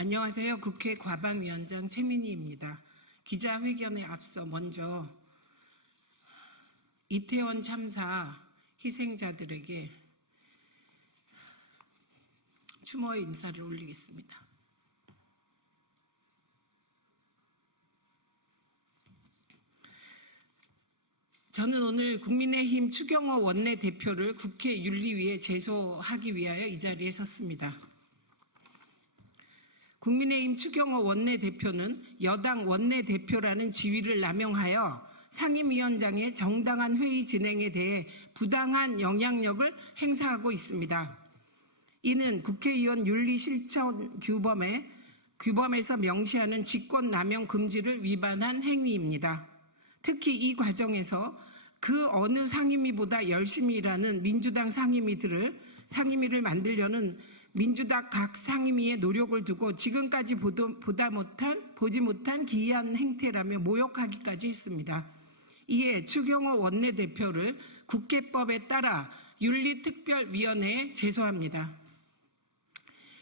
안녕하세요. 국회 과방위원장 최민희입니다. 기자회견에 앞서 먼저 이태원 참사 희생자들에게 추모의 인사를 올리겠습니다. 저는 오늘 국민의힘 추경호 원내대표를 국회 윤리위에 제소하기 위하여 이 자리에 섰습니다. 국민의힘 추경호 원내대표는 여당 원내대표라는 지위를 남용하여 상임위원장의 정당한 회의 진행에 대해 부당한 영향력을 행사하고 있습니다. 이는 국회의원 윤리실천 규범에서 명시하는 직권남용 금지를 위반한 행위입니다. 특히 이 과정에서 그 어느 상임위보다 열심히 일하는 민주당 상임위를 만들려는 민주당 각 상임위의 노력을 두고 지금까지 보지 못한 기이한 행태라며 모욕하기까지 했습니다. 이에 추경호 원내대표를 국회법에 따라 윤리특별위원회에 제소합니다.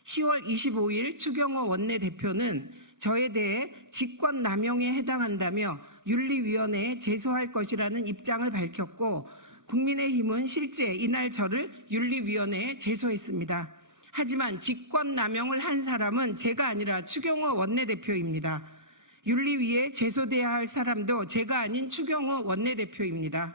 10월 25일 추경호 원내대표는 저에 대해 직권남용에 해당한다며 윤리위원회에 제소할 것이라는 입장을 밝혔고 국민의힘은 실제 이날 저를 윤리위원회에 제소했습니다. 하지만 직권남용을 한 사람은 제가 아니라 추경호 원내대표입니다. 윤리위에 제소돼야 할 사람도 제가 아닌 추경호 원내대표입니다.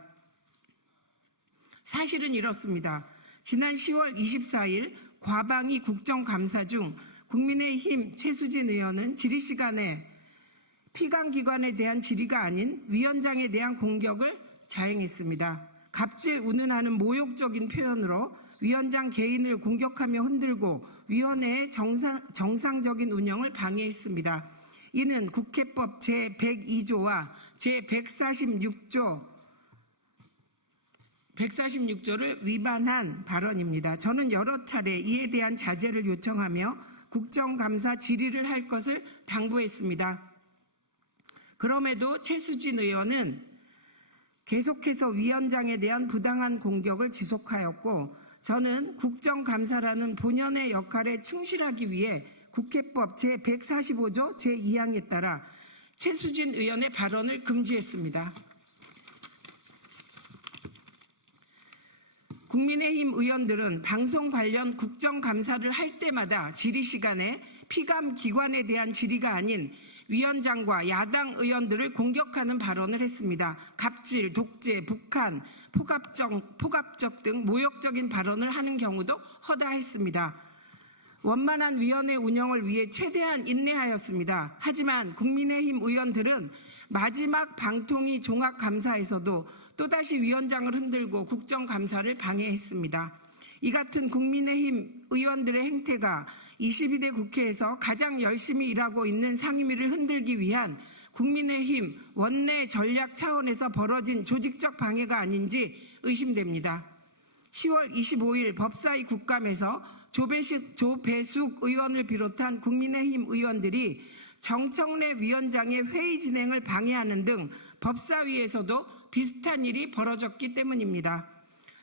사실은 이렇습니다. 지난 10월 24일 과방위 국정감사 중 국민의힘 최수진 의원은 질의시간에 피감기관에 대한 질의가 아닌 위원장에 대한 공격을 자행했습니다. 갑질 운운하는 모욕적인 표현으로 위원장 개인을 공격하며 흔들고 위원회의 정상적인 운영을 방해했습니다. 이는 국회법 제102조와 제146조를 위반한 발언입니다. 저는 여러 차례 이에 대한 자제를 요청하며 국정감사 질의를 할 것을 당부했습니다. 그럼에도 최수진 의원은 계속해서 위원장에 대한 부당한 공격을 지속하였고 저는 국정감사라는 본연의 역할에 충실하기 위해 국회법 제145조 제2항에 따라 최수진 의원의 발언을 금지했습니다. 국민의힘 의원들은 방송 관련 국정감사를 할 때마다 질의시간에 피감기관에 대한 질의가 아닌 위원장과 야당 의원들을 공격하는 발언을 했습니다. 갑질, 독재, 북한, 포갑적 등 모욕적인 발언을 하는 경우도 허다했습니다. 원만한 위원회 운영을 위해 최대한 인내하였습니다. 하지만 국민의힘 의원들은 마지막 방통위 종합감사에서도 또다시 위원장을 흔들고 국정감사를 방해했습니다. 이 같은 국민의힘 의원들의 행태가 22대 국회에서 가장 열심히 일하고 있는 상임위를 흔들기 위한 국민의힘 원내 전략 차원에서 벌어진 조직적 방해가 아닌지 의심됩니다. 10월 25일 법사위 국감에서 조배숙 의원을 비롯한 국민의힘 의원들이 정청래 위원장의 회의 진행을 방해하는 등 법사위에서도 비슷한 일이 벌어졌기 때문입니다.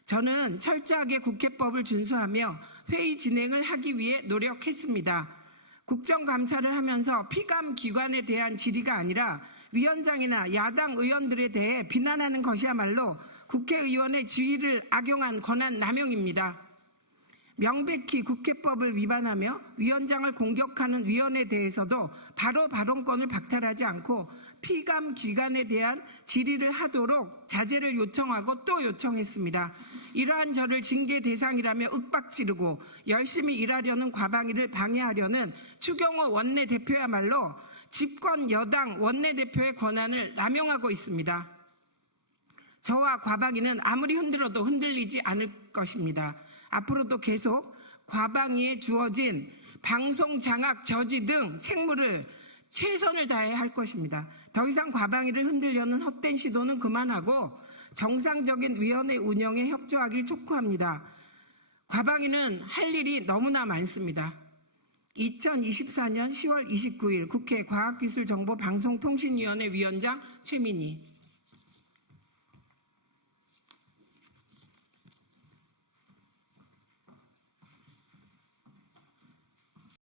저는 철저하게 국회법을 준수하며 회의 진행을 하기 위해 노력했습니다. 국정감사를 하면서 피감기관에 대한 질의가 아니라 위원장이나 야당 의원들에 대해 비난하는 것이야말로 국회의원의 지위를 악용한 권한 남용입니다. 명백히 국회법을 위반하며 위원장을 공격하는 위원에 대해서도 바로 발언권을 박탈하지 않고 피감기관에 대한 질의를 하도록 자제를 요청하고 또 요청했습니다. 이러한 저를 징계 대상이라며 윽박지르고 열심히 일하려는 과방위를 방해하려는 추경호 원내대표야말로 집권 여당 원내대표의 권한을 남용하고 있습니다. 저와 과방위는 아무리 흔들어도 흔들리지 않을 것입니다. 앞으로도 계속 과방위에 주어진 방송 장악 저지 등 책무를 최선을 다해 할 것입니다. 더 이상 과방위를 흔들려는 헛된 시도는 그만하고 정상적인 위원회 운영에 협조하길 촉구합니다. 과방위는 할 일이 너무나 많습니다. 2024년 10월 29일 국회 과학기술정보방송통신위원회 위원장 최민희.